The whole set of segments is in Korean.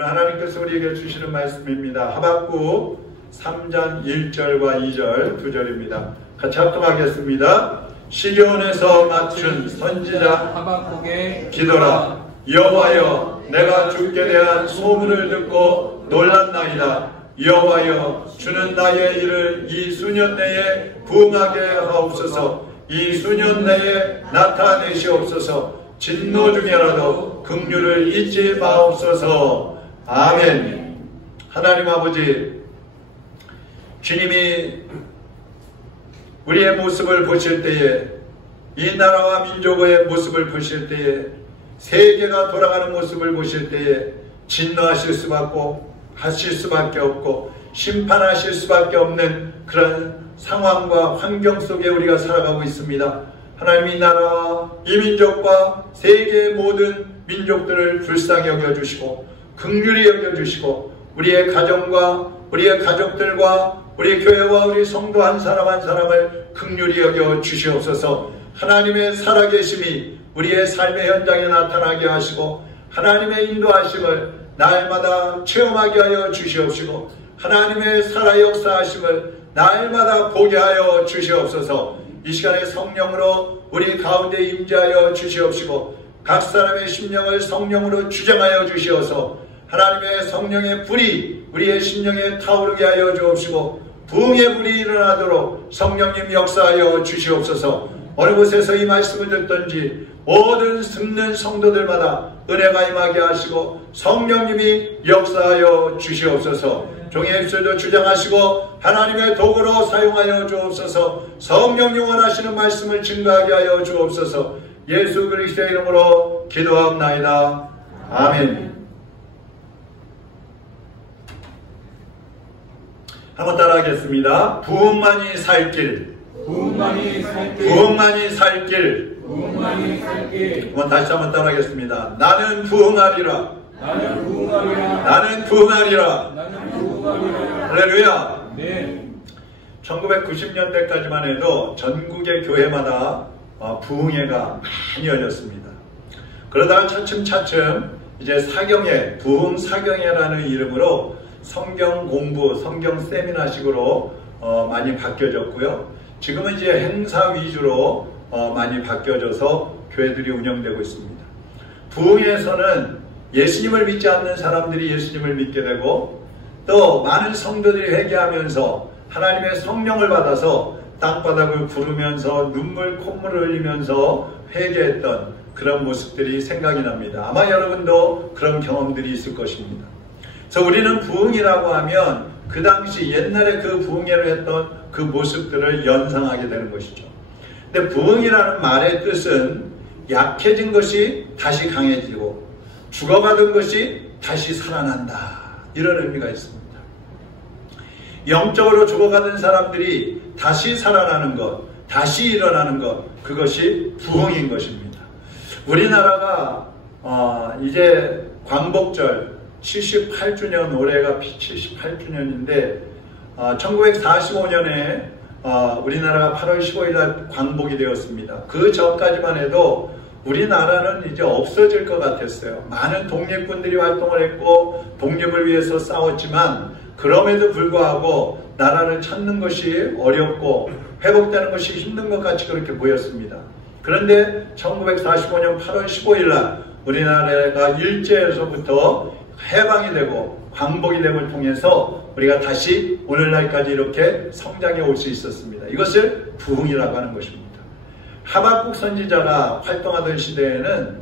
오늘 하나님께서 우리에게 주시는 말씀입니다. 하박국 3장 1절과 2절 2절입니다. 같이 합독하겠습니다. 시온에서 맞춘 선지자 하박국의 기도라. 여호와여, 내가 주께 대한 소문을 듣고 놀랐나이다. 여호와여, 주는 나의 일을 이 수년 내에 부응하게 하옵소서. 이 수년 내에 나타내시옵소서. 진노 중에라도 긍휼을 잊지 마옵소서. 아멘. 하나님 아버지, 주님이 우리의 모습을 보실 때에, 이 나라와 민족의 모습을 보실 때에, 세계가 돌아가는 모습을 보실 때에 진노하실 수밖에 없고 심판하실 수밖에 없는 그런 상황과 환경 속에 우리가 살아가고 있습니다. 하나님, 이 나라와 이 민족과 세계의 모든 민족들을 불쌍히 여겨주시고 긍휼히 여겨주시고 우리의 가정과 우리의 가족들과 우리 교회와 우리 성도 한 사람 한 사람을 긍휼히 여겨주시옵소서. 하나님의 살아계심이 우리의 삶의 현장에 나타나게 하시고 하나님의 인도하심을 날마다 체험하게 하여 주시옵시고 하나님의 살아 역사하심을 날마다 보게 하여 주시옵소서. 이 시간에 성령으로 우리 가운데 임재하여 주시옵시고 각 사람의 심령을 성령으로 주장하여 주시어서 하나님의 성령의 불이 우리의 심령에 타오르게 하여 주옵시고 부흥의 불이 일어나도록 성령님 역사하여 주시옵소서. 어느 곳에서 이 말씀을 듣든지 모든 듣는 성도들마다 은혜가 임하게 하시고 성령님이 역사하여 주시옵소서. 종의 입술도 주장하시고 하나님의 도구로 사용하여 주옵소서. 성령님 원하시는 말씀을 증거하게 하여 주옵소서. 예수 그리스도의 이름으로 기도합나이다. 아멘. 한번 따라하겠습니다. 부흥만이 살 길. 부흥만이 살 길. 부흥만이 살 길. 부흥만이 살 길. 다시 한번 따라하겠습니다. 나는 부흥하리라. 나는 부흥하리라. 나는 부흥하리라. 나는 부흥하리라. 할렐루야. 네. 1990년대까지만 해도 전국의 교회마다 부흥회가 많이 열렸습니다. 그러다가 차츰차츰 이제 사경회, 부흥 사경회라는 이름으로 성경 공부, 성경 세미나식으로 많이 바뀌어졌고요. 지금은 이제 행사 위주로 많이 바뀌어져서 교회들이 운영되고 있습니다. 부흥회에서는 예수님을 믿지 않는 사람들이 예수님을 믿게 되고 또 많은 성도들이 회개하면서 하나님의 성령을 받아서 땅바닥을 구르면서 눈물 콧물을 흘리면서 회개했던 그런 모습들이 생각이 납니다. 아마 여러분도 그런 경험들이 있을 것입니다. 그래서 우리는 부흥이라고 하면 그 당시 옛날에 그 부흥회를 했던 그 모습들을 연상하게 되는 것이죠. 근데 부흥이라는 말의 뜻은 약해진 것이 다시 강해지고 죽어가던 것이 다시 살아난다, 이런 의미가 있습니다. 영적으로 죽어가던 사람들이 다시 살아나는 것, 다시 일어나는 것, 그것이 부흥인 것입니다. 우리나라가 이제 광복절 78주년, 올해가 78주년인데 1945년에 우리나라가 8월 15일 날 광복이 되었습니다. 그 전까지만 해도 우리나라는 이제 없어질 것 같았어요. 많은 독립군들이 활동을 했고 독립을 위해서 싸웠지만 그럼에도 불구하고 나라를 찾는 것이 어렵고 회복되는 것이 힘든 것 같이 그렇게 보였습니다. 그런데 1945년 8월 15일 날 우리나라가 일제에서부터 해방이 되고 광복이 됨을 통해서 우리가 다시 오늘날까지 이렇게 성장해 올 수 있었습니다. 이것을 부흥이라고 하는 것입니다. 하박국 선지자가 활동하던 시대에는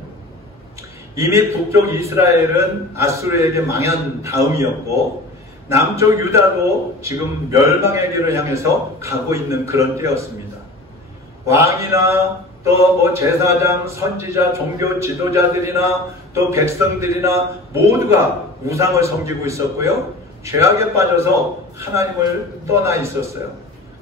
이미 북쪽 이스라엘은 아수르에게 망한 다음이었고 남쪽 유다도 지금 멸망의 길을 향해서 가고 있는 그런 때였습니다. 왕이나 또 제사장, 선지자, 종교 지도자들이나 또 백성들이나 모두가 우상을 섬기고 있었고요. 죄악에 빠져서 하나님을 떠나 있었어요.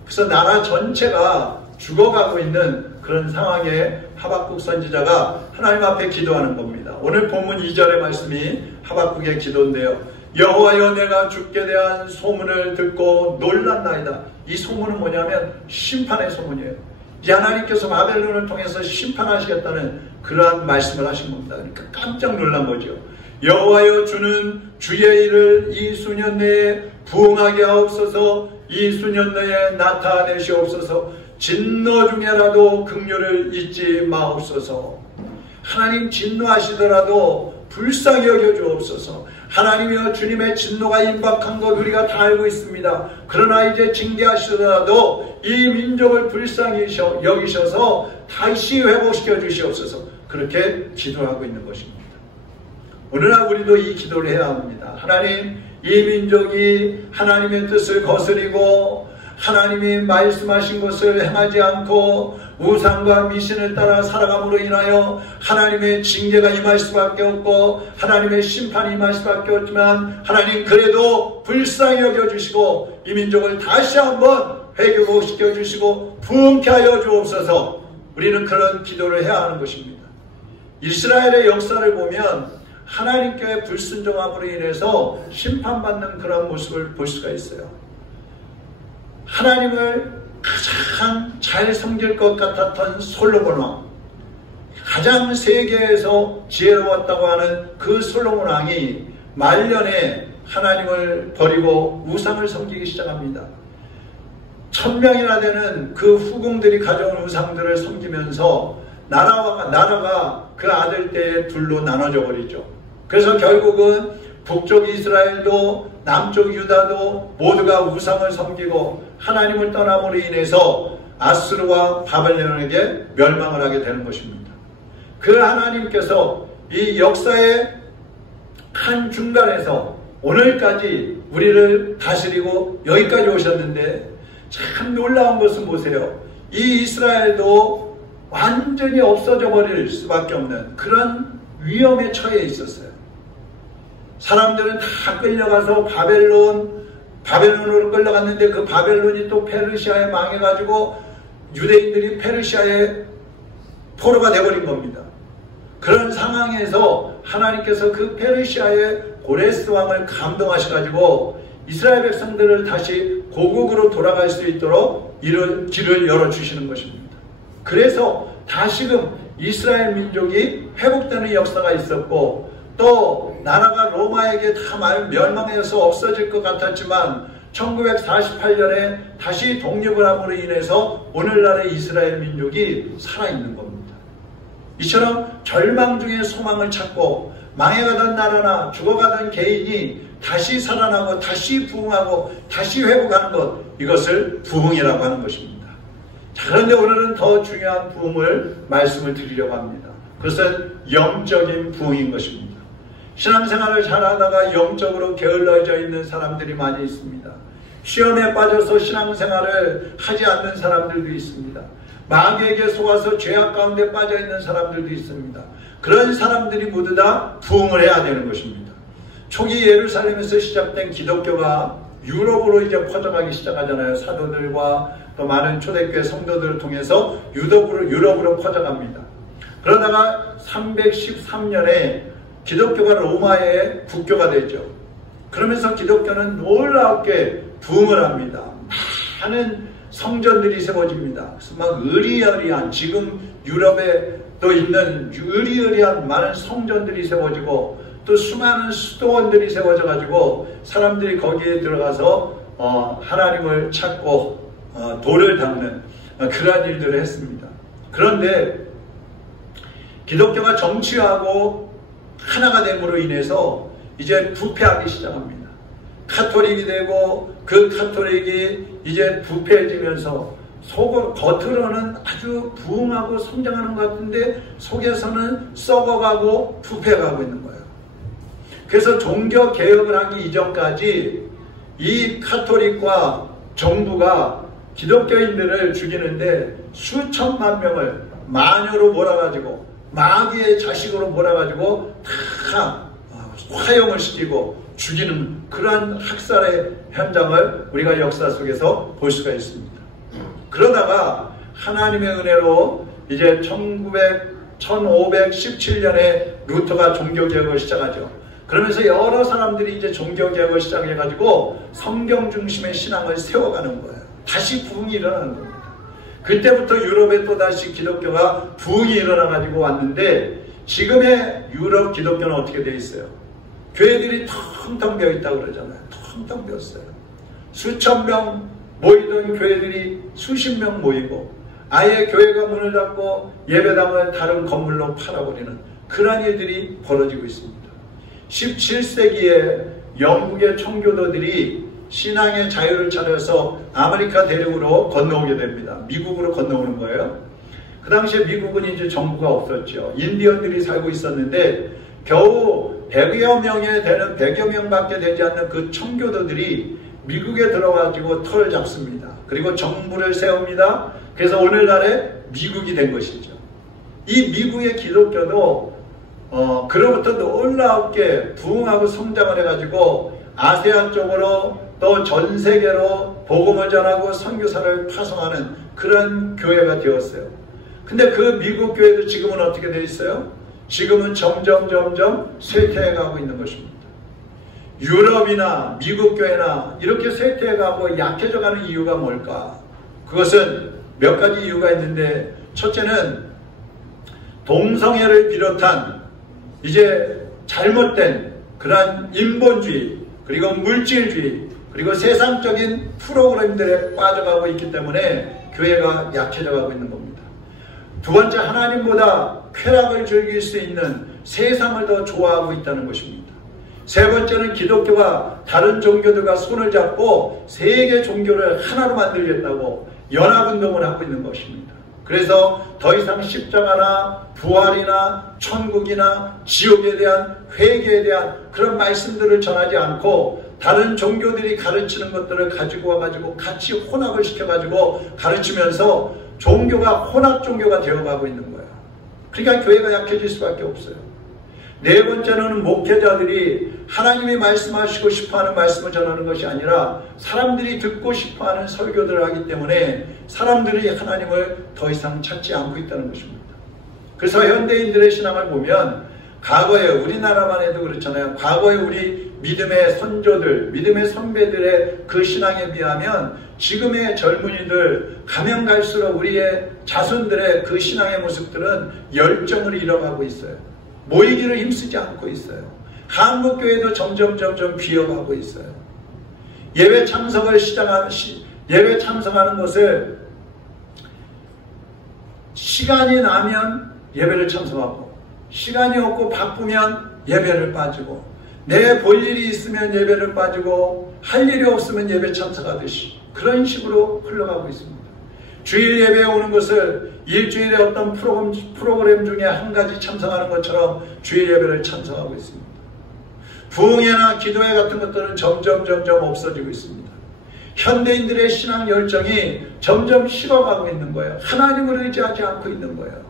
그래서 나라 전체가 죽어가고 있는 그런 상황에 하박국 선지자가 하나님 앞에 기도하는 겁니다. 오늘 본문 2절의 말씀이 하박국의 기도인데요. 여호와여, 내가 주께 대한 소문을 듣고 놀랐나이다. 이 소문은 뭐냐면 심판의 소문이에요. 이제 하나님께서 바벨론을 통해서 심판하시겠다는 그러한 말씀을 하신 겁니다. 그러니까 깜짝 놀란 거죠. 여호와여 주는 주의 일을 이 수년 내에 부응하게 하옵소서. 이 수년 내에 나타내시옵소서. 진노 중에라도 긍휼을 잊지 마옵소서. 하나님 진노하시더라도 불쌍히 여겨 주옵소서. 하나님이여 주님의 진노가 임박한 것 우리가 다 알고 있습니다. 그러나 이제 징계하시더라도 이 민족을 불쌍히 여기셔서 다시 회복시켜 주시옵소서. 그렇게 기도하고 있는 것입니다. 오늘날 우리도 이 기도를 해야 합니다. 하나님, 이 민족이 하나님의 뜻을 거스리고 하나님이 말씀하신 것을 행하지 않고 우상과 미신을 따라 살아감으로 인하여 하나님의 징계가 임할 수밖에 없고 하나님의 심판이 임할 수밖에 없지만 하나님 그래도 불쌍히 여겨주시고 이 민족을 다시 한번 회복시켜 주시고 부흥케 하여 주옵소서. 우리는 그런 기도를 해야 하는 것입니다. 이스라엘의 역사를 보면 하나님께 불순종함으로 인해서 심판받는 그런 모습을 볼 수가 있어요. 하나님을 가장 잘 섬길 것 같았던 솔로몬 왕, 가장 세계에서 지혜로웠다고 하는 그 솔로몬 왕이 말년에 하나님을 버리고 우상을 섬기기 시작합니다. 1000명이나 되는 그 후궁들이 가져온 우상들을 섬기면서 나라가 그 아들 때에 둘로 나눠져 버리죠. 그래서 결국은 북쪽 이스라엘도 남쪽 유다도 모두가 우상을 섬기고 하나님을 떠남으로 인해서 아수르와 바벨론에게 멸망을 하게 되는 것입니다. 그 하나님께서 이 역사의 한 중간에서 오늘까지 우리를 다스리고 여기까지 오셨는데 참 놀라운 것은 보세요. 이 이스라엘도 완전히 없어져 버릴 수밖에 없는 그런 위험에 처해 있었어요. 사람들은 다 끌려가서 바벨론으로 끌려갔는데 그 바벨론이 또 페르시아에 망해가지고 유대인들이 페르시아의 포로가 되어버린 겁니다. 그런 상황에서 하나님께서 그 페르시아의 고레스 왕을 감동하셔가지고 이스라엘 백성들을 다시 고국으로 돌아갈 수 있도록 이런 길을 열어주시는 것입니다. 그래서 다시금 이스라엘 민족이 회복되는 역사가 있었고 또 나라가 로마에게 다 멸망해서 없어질 것 같았지만 1948년에 다시 독립을 함으로 인해서 오늘날의 이스라엘 민족이 살아있는 겁니다. 이처럼 절망 중에 소망을 찾고 망해가던 나라나 죽어가던 개인이 다시 살아나고 다시 부흥하고 다시 회복하는 것, 이것을 부흥이라고 하는 것입니다. 자, 그런데 오늘은 더 중요한 부흥을 말씀을 드리려고 합니다. 그것은 영적인 부흥인 것입니다. 신앙생활을 잘하다가 영적으로 게을러져 있는 사람들이 많이 있습니다. 시험에 빠져서 신앙생활을 하지 않는 사람들도 있습니다. 마귀에게 속아서 죄악 가운데 빠져 있는 사람들도 있습니다. 그런 사람들이 모두 다 부흥을 해야 되는 것입니다. 초기 예루살렘에서 시작된 기독교가 유럽으로 이제 퍼져가기 시작하잖아요. 사도들과 또 많은 초대교회 성도들을 통해서 유럽으로 퍼져갑니다. 그러다가 313년에 기독교가 로마의 국교가 되죠. 그러면서 기독교는 놀랍게 부흥을 합니다. 많은 성전들이 세워집니다. 그래서 막 의리여리한, 지금 유럽에 또 있는 의리여리한 많은 성전들이 세워지고 또 수많은 수도원들이 세워져 가지고 사람들이 거기에 들어가서 하나님을 찾고 돌을 닦는 그러한 일들을 했습니다. 그런데 기독교가 정치하고 하나가 됨으로 인해서 이제 부패하기 시작합니다. 카톨릭이 되고 그 카톨릭이 이제 부패해지면서 겉으로는 아주 부흥하고 성장하는 것 같은데 속에서는 썩어가고 부패가고 있는 거예요. 그래서 종교 개혁을 하기 이전까지 이 카톨릭과 정부가 기독교인들을 죽이는데 수천만 명을 마녀로 몰아가지고 마귀의 자식으로 몰아가지고 다 화형을 시키고 죽이는 그러한 학살의 현장을 우리가 역사 속에서 볼 수가 있습니다. 그러다가 하나님의 은혜로 이제 1517년에 루터가 종교개혁을 시작하죠. 그러면서 여러 사람들이 이제 종교개혁을 시작해가지고 성경 중심의 신앙을 세워가는 거예요. 다시 부흥이 일어나는 겁니다. 그때부터 유럽에 또다시 기독교가 부흥이 일어나가지고 왔는데 지금의 유럽 기독교는 어떻게 되어 있어요? 교회들이 텅텅 비어있다고 그러잖아요. 텅텅 비었어요. 수천 명 모이던 교회들이 수십 명 모이고 아예 교회가 문을 닫고 예배당을 다른 건물로 팔아버리는 그런 일들이 벌어지고 있습니다. 17세기에 영국의 청교도들이 신앙의 자유를 찾아서 아메리카 대륙으로 건너오게 됩니다. 미국으로 건너오는 거예요. 그 당시에 미국은 이제 정부가 없었죠. 인디언들이 살고 있었는데 겨우 100여 명에 되는 100여 명밖에 되지 않는 그 청교도들이 미국에 들어가지고 털을 잡습니다. 그리고 정부를 세웁니다. 그래서 오늘날의 미국이 된 것이죠. 이 미국의 기독교도 그로부터 놀랍게 부흥하고 성장을 해가지고 아세안 쪽으로 또 전 세계로 복음을 전하고 선교사를 파송하는 그런 교회가 되었어요. 근데 그 미국 교회도 지금은 어떻게 되어 있어요? 지금은 점점 쇠퇴해가고 있는 것입니다. 유럽이나 미국 교회나 이렇게 쇠퇴해가고 약해져가는 이유가 뭘까? 그것은 몇 가지 이유가 있는데, 첫째는 동성애를 비롯한 이제 잘못된 그러한 인본주의, 그리고 물질주의, 그리고 세상적인 프로그램들에 빠져가고 있기 때문에 교회가 약해져가고 있는 겁니다. 두 번째, 하나님보다 쾌락을 즐길 수 있는 세상을 더 좋아하고 있다는 것입니다. 세 번째는 기독교가 다른 종교들과 손을 잡고 세계 종교를 하나로 만들겠다고 연합운동을 하고 있는 것입니다. 그래서 더 이상 십자가나 부활이나 천국이나 지옥에 대한 회개에 대한 그런 말씀들을 전하지 않고 다른 종교들이 가르치는 것들을 가지고 와가지고 같이 혼합을 시켜가지고 가르치면서 종교가 혼합 종교가 되어가고 있는 거예요. 그러니까 교회가 약해질 수밖에 없어요. 네 번째는 목회자들이 하나님이 말씀하시고 싶어하는 말씀을 전하는 것이 아니라 사람들이 듣고 싶어하는 설교들을 하기 때문에 사람들이 하나님을 더 이상 찾지 않고 있다는 것입니다. 그래서 현대인들의 신앙을 보면 과거에 우리나라만 해도 그렇잖아요. 과거에 우리 믿음의 선조들, 믿음의 선배들의 그 신앙에 비하면 지금의 젊은이들 가면 갈수록 우리의 자손들의 그 신앙의 모습들은 열정을 잃어가고 있어요. 모이기를 힘쓰지 않고 있어요. 한국교회도 점점 비어가고 있어요. 예배 참석하는 것을 시간이 나면 예배를 참석하고 시간이 없고 바쁘면 예배를 빠지고 내 볼 일이 있으면 예배를 빠지고 할 일이 없으면 예배 참석하듯이 그런 식으로 흘러가고 있습니다. 주일 예배에 오는 것을 일주일에 어떤 프로그램 중에 한 가지 참석하는 것처럼 주일 예배를 참석하고 있습니다. 부흥회나 기도회 같은 것들은 점점 없어지고 있습니다. 현대인들의 신앙 열정이 점점 식어가고 있는 거예요. 하나님을 의지하지 않고 있는 거예요.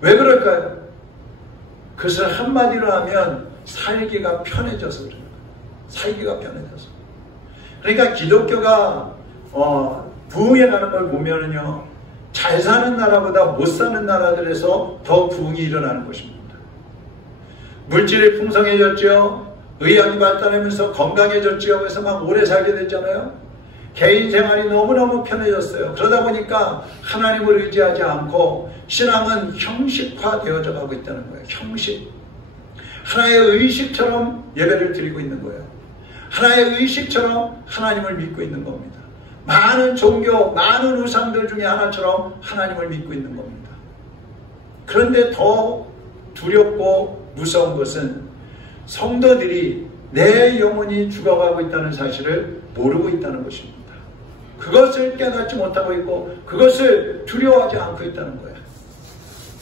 왜 그럴까요? 그것을 한마디로 하면 살기가 편해져서 그래요. 살기가 편해져서. 그러니까 기독교가 부흥해 가는 걸 보면은요, 잘 사는 나라보다 못 사는 나라들에서 더 부흥이 일어나는 것입니다. 물질이 풍성해졌죠. 의학이 발달하면서 건강해졌죠. 그래서 막 오래 살게 됐잖아요. 개인 생활이 너무너무 편해졌어요. 그러다 보니까 하나님을 의지하지 않고 신앙은 형식화되어져 가고 있다는 거예요. 형식. 하나의 의식처럼 예배를 드리고 있는 거예요. 하나의 의식처럼 하나님을 믿고 있는 겁니다. 많은 종교, 많은 우상들 중에 하나처럼 하나님을 믿고 있는 겁니다. 그런데 더 두렵고 무서운 것은 성도들이 내 영혼이 죽어가고 있다는 사실을 모르고 있다는 것입니다. 그것을 깨닫지 못하고 있고 그것을 두려워하지 않고 있다는 거예요.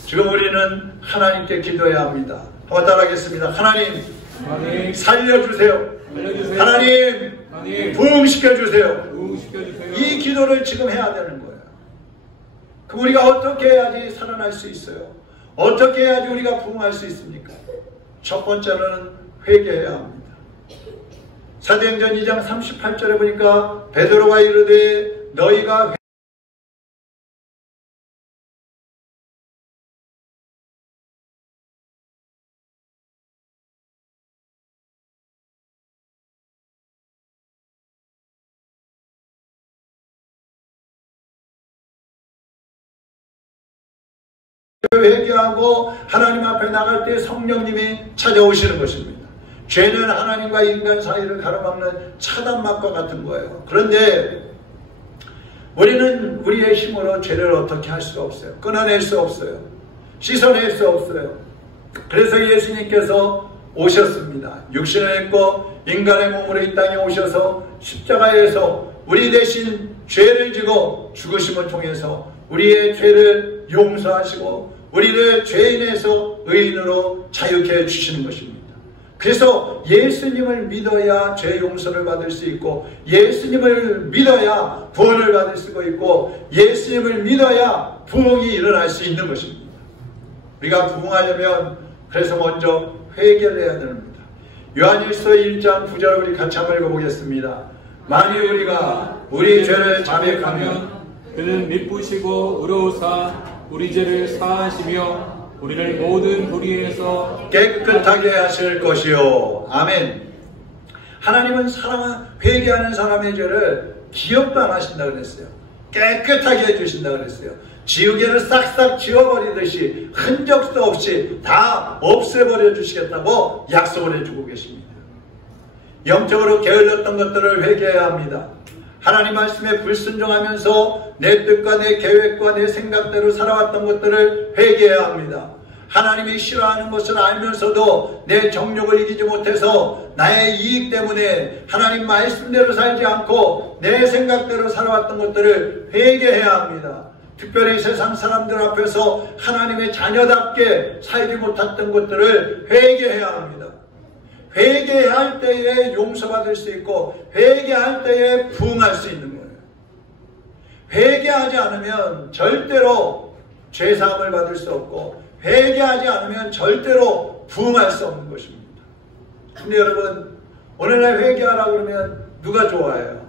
지금 우리는 하나님께 기도해야 합니다. 한번 따라하겠습니다. 하나님, 살려주세요. 하나님, 부흥시켜주세요. 이 기도를 지금 해야 되는 거예요. 그럼 우리가 어떻게 해야지 살아날 수 있어요? 어떻게 해야지 우리가 부흥할 수 있습니까? 첫 번째는 회개해야 합니다. 사도행전 2장 38절에 보니까 베드로가 이르되 너희가 회개하고 하나님 앞에 나갈 때 성령님이 찾아오시는 것입니다. 죄는 하나님과 인간 사이를 가로막는 차단막과 같은 거예요. 그런데 우리는 우리의 힘으로 죄를 어떻게 할 수가 없어요. 끊어낼 수 없어요. 씻어낼 수 없어요. 그래서 예수님께서 오셨습니다. 육신을 입고 인간의 몸으로 이 땅에 오셔서 십자가에서 우리 대신 죄를 지고 죽으심을 통해서 우리의 죄를 용서하시고 우리를 죄인에서 의인으로 자유케 해주시는 것입니다. 그래서 예수님을 믿어야 죄 용서를 받을 수 있고, 예수님을 믿어야 구원을 받을 수가 있고, 예수님을 믿어야 부흥이 일어날 수 있는 것입니다. 우리가 부흥하려면 그래서 먼저 회개를 해야 됩니다. 요한일서 1장 9절을 우리 같이 한번 읽어보겠습니다. 만일 우리가 우리 죄를 자백하면 그는 미쁘시고 의로우사 우리 죄를 사하시며 우리를 모든 불의에서 깨끗하게 하실 것이요. 아멘. 하나님은 회개하는 사람의 죄를 기억도 안 하신다 그랬어요. 깨끗하게 해주신다 그랬어요. 지우개를 싹싹 지워버리듯이 흔적도 없이 다 없애버려 주시겠다고 약속을 해주고 계십니다. 영적으로 게을렀던 것들을 회개해야 합니다. 하나님 말씀에 불순종하면서 내 뜻과 내 계획과 내 생각대로 살아왔던 것들을 회개해야 합니다. 하나님이 싫어하는 것을 알면서도 내 정욕을 이기지 못해서 나의 이익 때문에 하나님 말씀대로 살지 않고 내 생각대로 살아왔던 것들을 회개해야 합니다. 특별히 세상 사람들 앞에서 하나님의 자녀답게 살지 못했던 것들을 회개해야 합니다. 회개할 때에 용서받을 수 있고 회개할 때에 부흥할 수 있는 거예요. 회개하지 않으면 절대로 죄사함을 받을 수 없고 회개하지 않으면 절대로 부흥할 수 없는 것입니다. 근데 여러분, 오늘날 회개하라 그러면 누가 좋아해요?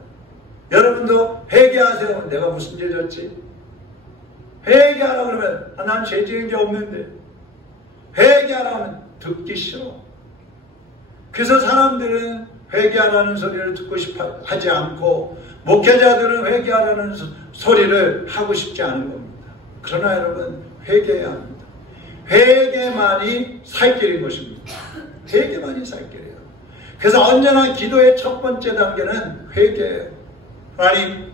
여러분도 회개하세요. 내가 무슨 죄 졌지? 회개하라 그러면 난 죄 지은 게 없는데. 회개하라 하면 듣기 싫어. 그래서 사람들은 회개하라는 소리를 듣고 싶어 하지 않고 목회자들은 회개하라는 소리를 하고 싶지 않은 겁니다. 그러나 여러분, 회개해야 합니다. 회개만이 살 길인 것입니다. 회개만이 살 길이에요. 그래서 언제나 기도의 첫 번째 단계는 회개예요. 하나님,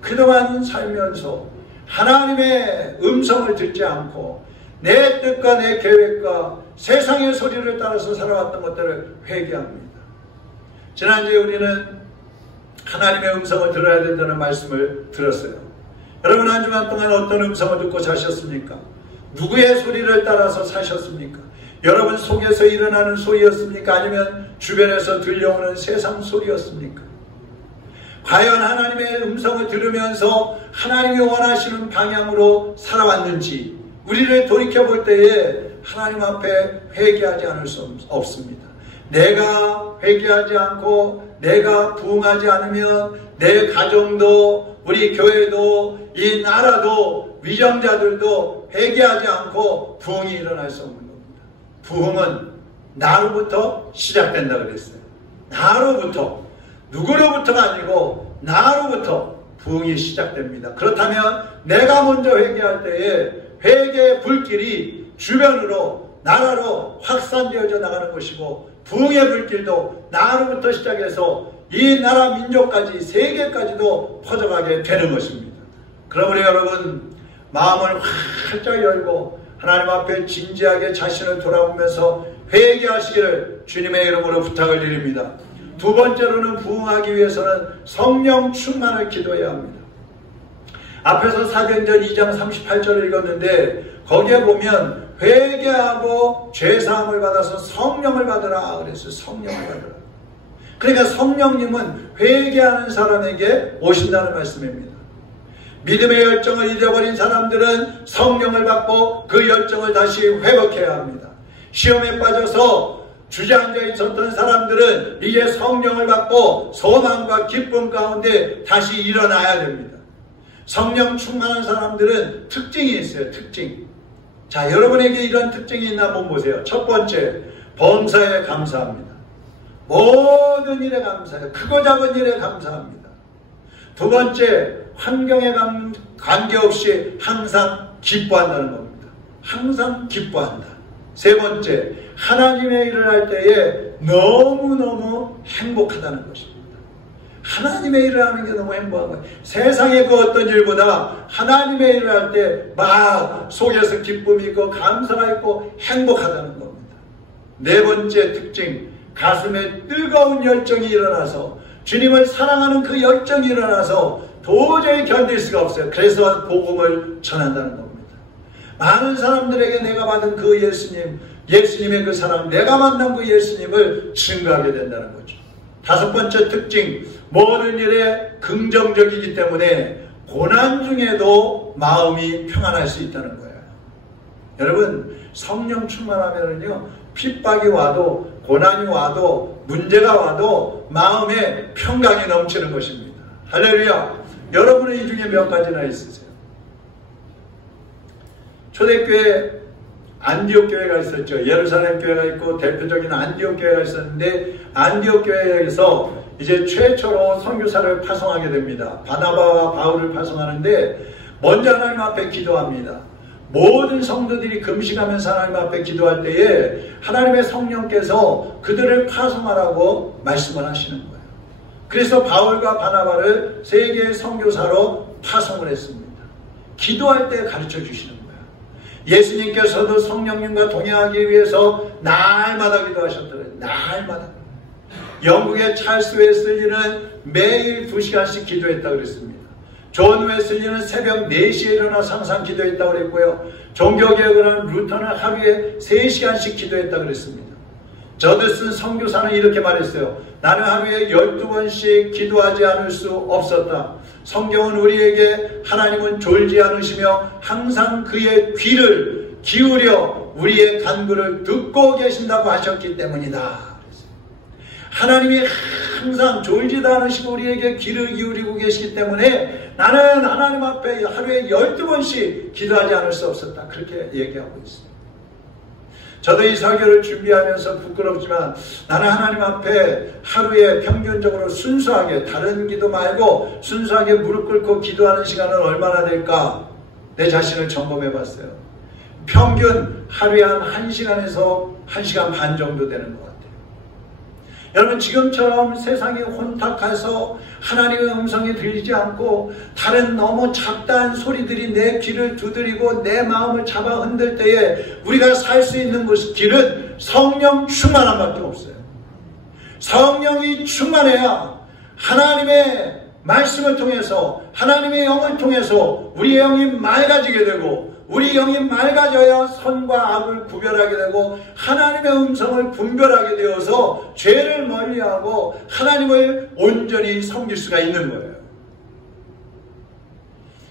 그동안 살면서 하나님의 음성을 듣지 않고 내 뜻과 내 계획과 세상의 소리를 따라서 살아왔던 것들을 회개합니다. 지난주에 우리는 하나님의 음성을 들어야 된다는 말씀을 들었어요. 여러분, 한 주간 동안 어떤 음성을 듣고 사셨습니까? 누구의 소리를 따라서 사셨습니까? 여러분 속에서 일어나는 소리였습니까? 아니면 주변에서 들려오는 세상 소리였습니까? 과연 하나님의 음성을 들으면서 하나님이 원하시는 방향으로 살아왔는지 우리를 돌이켜볼 때에 하나님 앞에 회개하지 않을 수 없습니다. 내가 회개하지 않고 내가 부흥하지 않으면 내 가정도 우리 교회도 이 나라도 위정자들도 회개하지 않고 부흥이 일어날 수 없는 겁니다. 부흥은 나로부터 시작된다 그랬어요. 나로부터, 누구로부터가 아니고 나로부터 부흥이 시작됩니다. 그렇다면 내가 먼저 회개할 때에 회개의 불길이 주변으로 나라로 확산되어져 나가는 것이고 부흥의 불길도 나로부터 시작해서 이 나라 민족까지 세계까지도 퍼져가게 되는 것입니다. 그러므로 여러분, 마음을 활짝 열고 하나님 앞에 진지하게 자신을 돌아보면서 회개하시기를 주님의 이름으로 부탁을 드립니다. 두 번째로는 부흥하기 위해서는 성령 충만을 기도해야 합니다. 앞에서 사도행전 2장 38절을 읽었는데 거기에 보면 회개하고 죄사함을 받아서 성령을 받으라 그랬어요. 성령을 받으라. 그러니까 성령님은 회개하는 사람에게 오신다는 말씀입니다. 믿음의 열정을 잊어버린 사람들은 성령을 받고 그 열정을 다시 회복해야 합니다. 시험에 빠져서 주저앉아 있었던 사람들은 이제 성령을 받고 소망과 기쁨 가운데 다시 일어나야 됩니다. 성령 충만한 사람들은 특징이 있어요. 특징. 자, 여러분에게 이런 특징이 있나 한번 보세요. 첫 번째, 범사에 감사합니다. 모든 일에 감사해요. 크고 작은 일에 감사합니다. 두 번째, 환경에 관계없이 항상 기뻐한다는 겁니다. 항상 기뻐한다. 세 번째, 하나님의 일을 할 때에 너무너무 행복하다는 것입니다. 하나님의 일을 하는 게 너무 행복한 거예요. 세상의 그 어떤 일보다 하나님의 일을 할 때 막 속에서 기쁨이 있고 감사가 있고 행복하다는 겁니다. 네 번째 특징, 가슴에 뜨거운 열정이 일어나서 주님을 사랑하는 그 열정이 일어나서 도저히 견딜 수가 없어요. 그래서 복음을 전한다는 겁니다. 많은 사람들에게 내가 받은 그 예수님, 예수님의 그 사랑, 내가 만난 그 예수님을 증거하게 된다는 거죠. 다섯 번째 특징, 모든 일에 긍정적이기 때문에 고난 중에도 마음이 평안할 수 있다는 거예요. 여러분, 성령 충만하면은요, 핍박이 와도 고난이 와도 문제가 와도 마음에 평강이 넘치는 것입니다. 할렐루야. 여러분은 이 중에 몇 가지나 있으세요? 초대교회 안디옥 교회가 있었죠. 예루살렘 교회가 있고 대표적인 안디옥 교회가 있었는데 안디옥 교회에서 이제 최초로 선교사를 파송하게 됩니다. 바나바와 바울을 파송하는데 먼저 하나님 앞에 기도합니다. 모든 성도들이 금식하면서 하나님 앞에 기도할 때에 하나님의 성령께서 그들을 파송하라고 말씀을 하시는 거예요. 그래서 바울과 바나바를 세계의 선교사로 파송을 했습니다. 기도할 때 가르쳐 주시는 거예요. 예수님께서도 성령님과 동행하기 위해서 날마다 기도하셨더래요. 날마다. 영국의 찰스 웨슬리는 매일 2시간씩 기도했다고 그랬습니다. 존 웨슬리는 새벽 4시에 일어나서 항상 기도했다고 그랬고요. 종교개혁을 하는 루터는 하루에 3시간씩 기도했다고 그랬습니다. 저드슨 선교사는 이렇게 말했어요. 나는 하루에 12번씩 기도하지 않을 수 없었다. 성경은 우리에게 하나님은 졸지 않으시며 항상 그의 귀를 기울여 우리의 간구를 듣고 계신다고 하셨기 때문이다. 하나님이 항상 졸지도 않으시고 우리에게 귀를 기울이고 계시기 때문에 나는 하나님 앞에 하루에 12번씩 기도하지 않을 수 없었다. 그렇게 얘기하고 있습니다. 저도 이 설교를 준비하면서 부끄럽지만 나는 하나님 앞에 하루에 평균적으로 순수하게 다른 기도 말고 순수하게 무릎 꿇고 기도하는 시간은 얼마나 될까? 내 자신을 점검해 봤어요. 평균 하루에 한 1시간에서 1시간 반 정도 되는 것 같아요. 여러분, 지금처럼 세상이 혼탁해서 하나님의 음성이 들리지 않고 다른 너무 잡다한 소리들이 내 귀를 두드리고 내 마음을 잡아 흔들 때에 우리가 살 수 있는 길은 성령 충만함밖에 없어요. 성령이 충만해야 하나님의 말씀을 통해서 하나님의 영을 통해서 우리의 영이 맑아지게 되고 우리 영이 맑아져야 선과 악을 구별하게 되고 하나님의 음성을 분별하게 되어서 죄를 멀리하고 하나님을 온전히 섬길 수가 있는 거예요.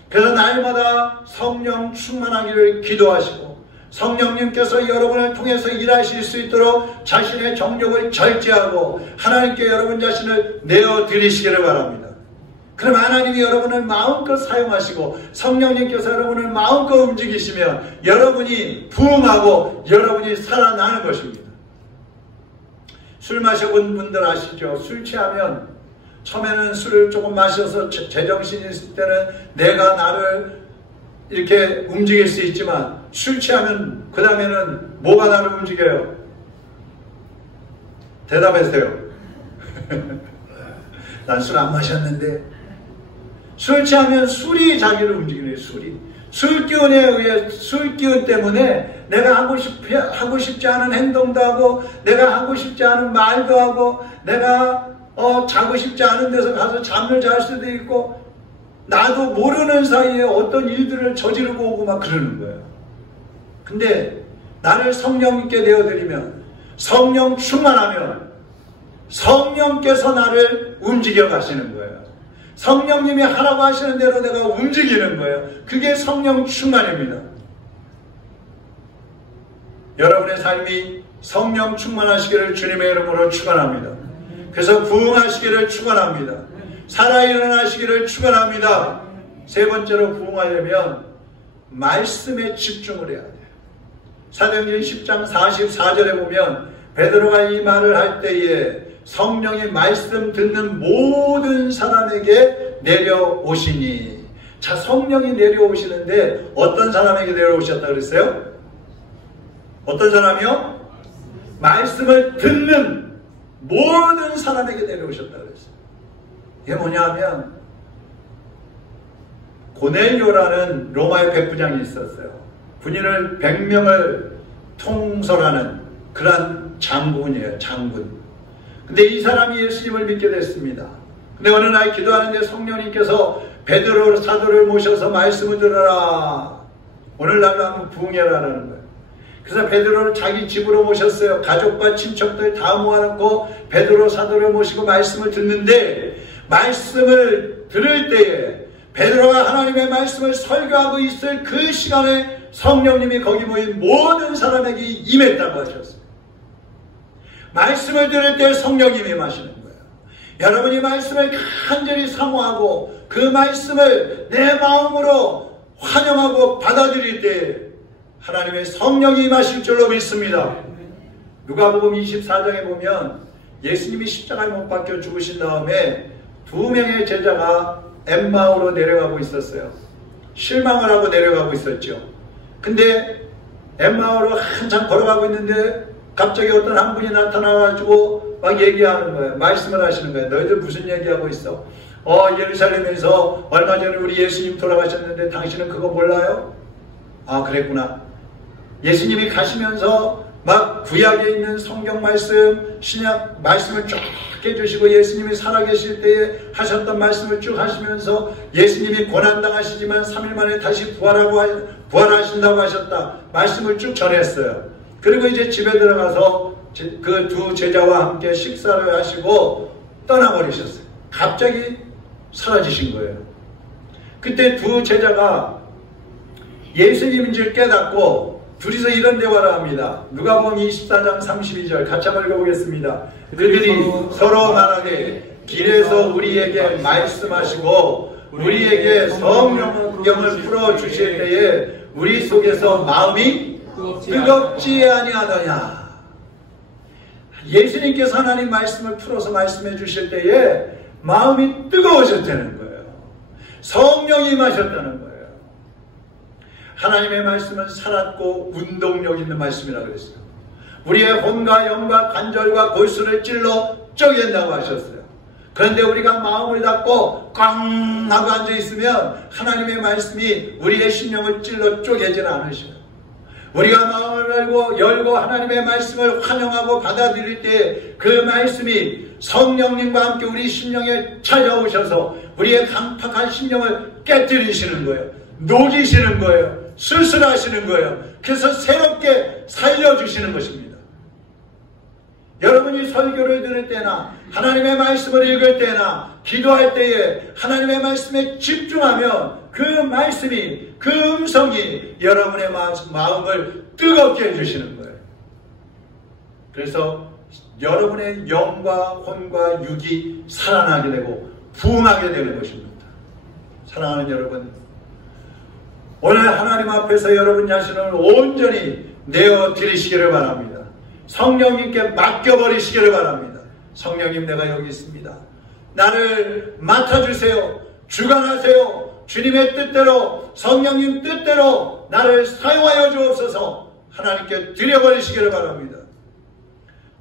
그래서 날마다 성령 충만하기를 기도하시고 성령님께서 여러분을 통해서 일하실 수 있도록 자신의 정욕을 절제하고 하나님께 여러분 자신을 내어드리시기를 바랍니다. 그럼 하나님이 여러분을 마음껏 사용하시고 성령님께서 여러분을 마음껏 움직이시면 여러분이 부흥하고 여러분이 살아나는 것입니다. 술 마셔본 분들 아시죠? 술 취하면 처음에는 술을 조금 마셔서 제정신이 있을 때는 내가 나를 이렇게 움직일 수 있지만 술 취하면 그 다음에는 뭐가 나를 움직여요? 대답하세요. 난 술 안 마셨는데. 술 취하면 술이 자기를 움직이네요. 술 기운에 의해 술 기운 때문에 내가 하고 싶지 않은 행동도 하고 내가 하고 싶지 않은 말도 하고 내가 자고 싶지 않은 데서 가서 잠을 잘 수도 있고 나도 모르는 사이에 어떤 일들을 저지르고 오고 막 그러는 거예요. 근데 나를 성령님께 내어드리면 성령 충만하면 성령께서 나를 움직여 가시는 거예요. 성령님이 하라고 하시는 대로 내가 움직이는 거예요. 그게 성령 충만입니다. 여러분의 삶이 성령 충만하시기를 주님의 이름으로 축원합니다. 그래서 부흥하시기를 축원합니다. 살아 일어나시기를 축원합니다. 세 번째로 부흥하려면 말씀에 집중을 해야 돼요. 사도행전 10장 44절에 보면 베드로가 이 말을 할 때에 성령이 말씀 듣는 모든 사람에게 내려오시니. 자, 성령이 내려오시는데 어떤 사람에게 내려오셨다 그랬어요? 어떤 사람이요? 말씀을 듣는 모든 사람에게 내려오셨다 그랬어요. 이게 뭐냐면 고넬료라는 로마의 백부장이 있었어요. 군인을 100명을 통솔하는 그런 장군이에요. 장군. 근데 이 사람이 예수님을 믿게 됐습니다. 근데 어느 날 기도하는데 성령님께서 베드로 사도를 모셔서 말씀을 들어라. 오늘날로 하면 부흥해라라는 거예요. 그래서 베드로를 자기 집으로 모셨어요. 가족과 친척들 다 모아놓고 베드로 사도를 모시고 말씀을 듣는데, 말씀을 들을 때에 베드로가 하나님의 말씀을 설교하고 있을 그 시간에 성령님이 거기 모인 모든 사람에게 임했다고 하셨어요. 말씀을 들을 때 성령님이 임하시는 거예요. 여러분이 말씀을 간절히 사모하고 그 말씀을 내 마음으로 환영하고 받아들일 때 하나님의 성령이 임하실 줄로 믿습니다. 누가복음 24장에 보면 예수님이 십자가에 못 박혀 죽으신 다음에 2명의 제자가 엠마오로 내려가고 있었어요. 실망을 하고 내려가고 있었죠. 근데 엠마오로 한참 걸어가고 있는데 갑자기 어떤 한 분이 나타나가지고 막 얘기하는 거예요. 말씀을 하시는 거예요. 너희들 무슨 얘기하고 있어? 예루살렘에서 얼마 전에 우리 예수님 돌아가셨는데 당신은 그거 몰라요? 아, 그랬구나. 예수님이 가시면서 막 구약에 있는 성경 말씀, 신약 말씀을 쭉 해주시고 예수님이 살아계실 때에 하셨던 말씀을 쭉 하시면서 예수님이 고난당하시지만 3일 만에 다시 부활하신다고 하셨다. 말씀을 쭉 전했어요. 그리고 이제 집에 들어가서 그 두 제자와 함께 식사를 하시고 떠나버리셨어요. 갑자기 사라지신 거예요. 그때 두 제자가 예수님인 줄 깨닫고 둘이서 이런 대화를 합니다. 누가복음 24장 32절 같이 한번 읽어보겠습니다. 그들이 서로 말하되 길에서 우리에게 말씀하시고 우리에게 성령을 풀어주실 때에 우리 속에서 마음이 뜨겁지 아니하더냐. 예수님께서 하나님 말씀을 풀어서 말씀해 주실 때에 마음이 뜨거워졌다는 거예요. 성령이 임하셨다는 거예요. 하나님의 말씀은 살았고 운동력 있는 말씀이라고 그랬어요. 우리의 혼과 영과 관절과 골수를 찔러 쪼갠다고 하셨어요. 그런데 우리가 마음을 닫고 꽝 하고 앉아있으면 하나님의 말씀이 우리의 심령을 찔러 쪼개질 않으셔요. 우리가 마음을 열고 하나님의 말씀을 환영하고 받아들일 때 그 말씀이 성령님과 함께 우리 심령에 찾아오셔서 우리의 강팍한 심령을 깨뜨리시는 거예요. 녹이시는 거예요. 수술하시는 거예요. 그래서 새롭게 살려주시는 것입니다. 여러분이 설교를 들을 때나 하나님의 말씀을 읽을 때나 기도할 때에 하나님의 말씀에 집중하면 그 말씀이, 그 음성이 여러분의 마음을 뜨겁게 해주시는 거예요. 그래서 여러분의 영과 혼과 육이 살아나게 되고 부흥하게 되는 것입니다. 사랑하는 여러분, 오늘 하나님 앞에서 여러분 자신을 온전히 내어드리시기를 바랍니다. 성령님께 맡겨버리시기를 바랍니다. 성령님, 내가 여기 있습니다. 나를 맡아주세요. 주관하세요. 주님의 뜻대로, 성령님 뜻대로 나를 사용하여 주옵소서. 하나님께 드려버리시기를 바랍니다.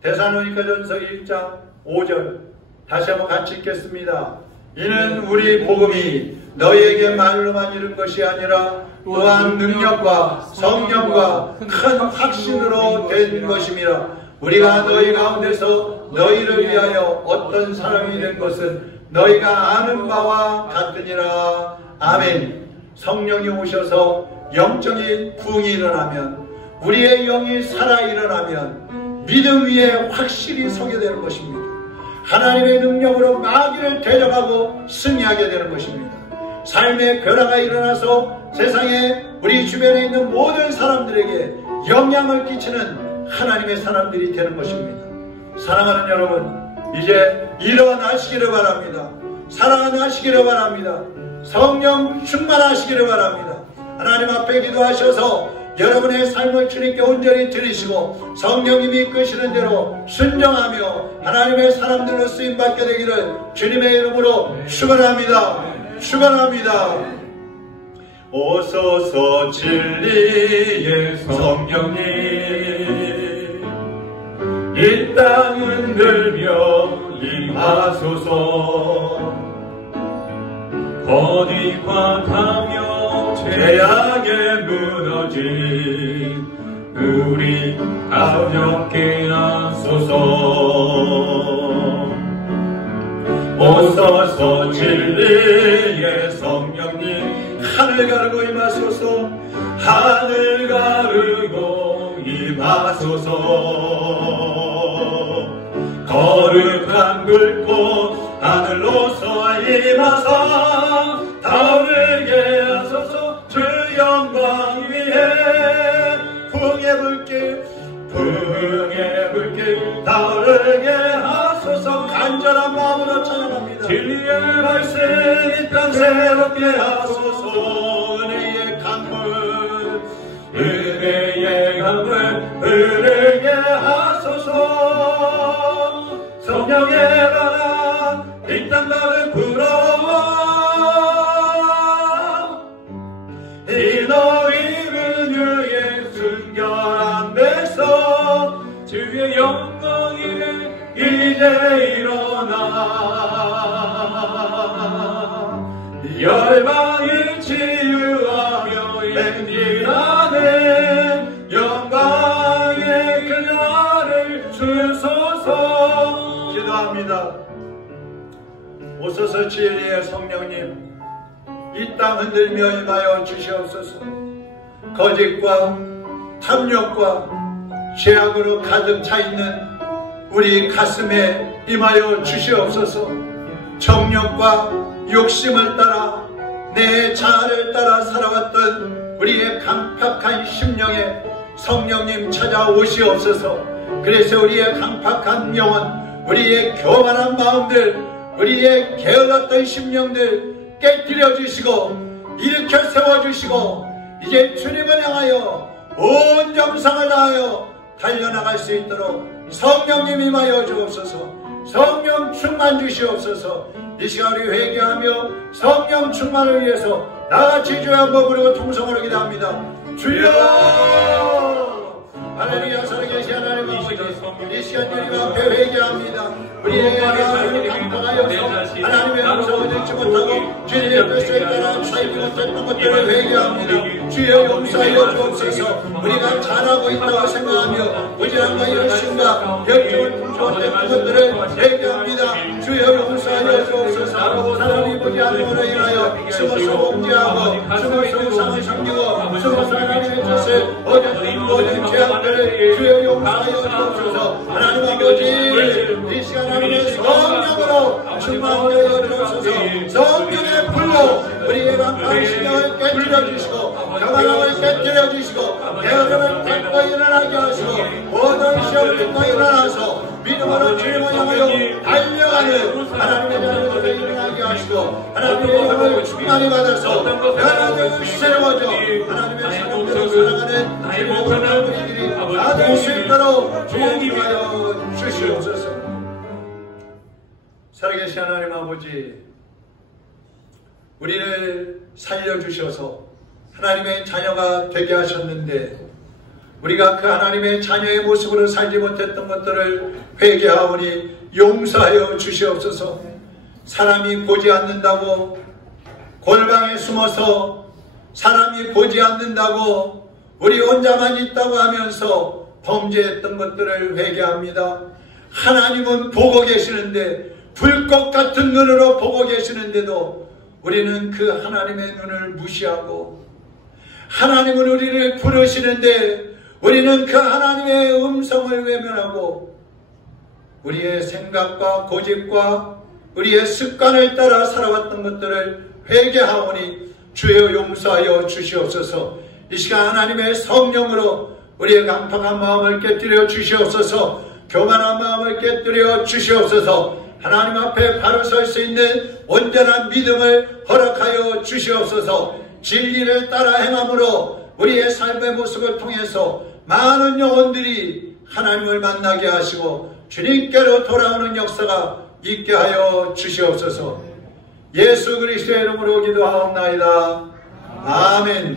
데살로니가전서 1장 5절 다시 한번 같이 읽겠습니다. 이는 우리 복음이 너희에게 말로만 이룬 것이 아니라 또한 능력과 성령과 큰 확신으로 된 것임이라. 우리가 너희 가운데서 너희를 위하여 어떤 사람이 된 것은 너희가 아는 바와 같으니라. 아멘. 성령이 오셔서 영적인 부흥이 일어나면, 우리의 영이 살아 일어나면 믿음 위에 확실히 서게 되는 것입니다. 하나님의 능력으로 마귀를 대적하고 승리하게 되는 것입니다. 삶의 변화가 일어나서 세상에 우리 주변에 있는 모든 사람들에게 영향을 끼치는 하나님의 사람들이 되는 것입니다. 사랑하는 여러분, 이제 일어나시기를 바랍니다. 살아나시기를 바랍니다. 성령 충만하시기를 바랍니다. 하나님 앞에 기도하셔서 여러분의 삶을 주님께 온전히 드리시고 성령님이 이끄시는 대로 순종하며 하나님의 사람들로 쓰임받게 되기를 주님의 이름으로 축원합니다. 축원합니다. 오소서 진리의 성령님, 이 땅 흔들며 임하소서. 거짓과 탐욕 죄악에 무너진 우리 가볍게 하소서. 오소서 진리의 성령님 하늘 가르고 임하소서. 하늘 가르고 임하소서. 거룩한 불꽃 하늘로서 임하사 타오르게 하소서. 주 영광 위에 풍의 불길 타오르게 하소서. 간절한 마음으로 찬양합니다. 진리의 말씀 이 땅 새롭게 하소서. 은혜의 강물 흐르게 하소서. 성령의 바람 이 땅 가득 불어와 이 너희는 주의 순결한 백성 주의 영광이 이제 일어나 열방을 치유하며 인일하는 영광의 그날을 주소서. 기도합니다. 오소서 진리의 성령님 이 땅 흔들며 임하여 주시옵소서. 거짓과 탐욕과 죄악으로 가득 차 있는 우리 가슴에 임하여 주시옵소서. 정욕과 욕심을 따라 내 자아를 따라 살아왔던 우리의 강팍한 심령에 성령님 찾아오시옵소서. 그래서 우리의 강팍한 영혼, 우리의 교만한 마음들, 우리의 게을렀던 심령들 깨뜨려 주시고 일으켜 세워주시고 이제 주님을 향하여 온 정성을 다하여 달려나갈 수 있도록 성령님 임하여 주옵소서. 성령 충만 주시옵소서. 이 시간 우리 회개하며 성령 충만을 위해서 나같이 주여 한번 부르고 통성으로 기도합니다. 주여! 하나님 살아계신 하나님 아버지 이 시간 주님 앞에 회개합니다. 우리의 마음을 강팍하여서 하나님의 음성을 듣지 못하고 주님의 뜻에 따라 살지 못했던 것들을 회개합니다. 주여 용서하여 주옵소서. 우리가 잘하고 있다고 생각하며 부지런과 열심과 결정을 품주었던 것들을 회개합니다. 주여 용서하여 주옵소서. 사람이 보지 않는 것으로 인하여 숨어서 범죄하고 숨어서 우상을 섬기고 숨어서 하나님의 뜻을 어겼던 모든 죄악들을 주여 용서하여 주옵소서. 하나님 아버지 이 시간 하나님의 성령으로 충만하여 주옵소서. 성령의 불로 우리의 강팍한 심령을 깨뜨려 주시고 교만함을 깨뜨려 주시고 게으름을 닦고 일어나게 하시고 모든 시험을 닦고 일어나서 믿음으로 주님을 향하여 달려가는 하나님의 자녀들을 일어나게 하시고 하나님의 영을 충만히 받아서 변화되고 새로워져 하나님의 사람들로 살아가는 모든 우리들이 다 될 수 있도록 주님하여 주시옵소서. 살아계신 하나님 아버지 우리를 살려주셔서 하나님의 자녀가 되게 하셨는데 우리가 그 하나님의 자녀의 모습으로 살지 못했던 것들을 회개하오니 용서하여 주시옵소서. 사람이 보지 않는다고 골방에 숨어서 사람이 보지 않는다고 우리 혼자만 있다고 하면서 범죄했던 것들을 회개합니다. 하나님은 보고 계시는데 불꽃 같은 눈으로 보고 계시는데도 우리는 그 하나님의 눈을 무시하고 하나님은 우리를 부르시는데 우리는 그 하나님의 음성을 외면하고 우리의 생각과 고집과 우리의 습관을 따라 살아왔던 것들을 회개하오니 주여 용서하여 주시옵소서. 이 시간 하나님의 성령으로 우리의 강팍한 마음을 깨뜨려 주시옵소서. 교만한 마음을 깨뜨려 주시옵소서. 하나님 앞에 바로 설 수 있는 온전한 믿음을 허락하여 주시옵소서. 진리를 따라 행함으로 우리의 삶의 모습을 통해서 많은 영혼들이 하나님을 만나게 하시고 주님께로 돌아오는 역사가 있게 하여 주시옵소서. 예수 그리스도의 이름으로 기도하옵나이다. 아멘.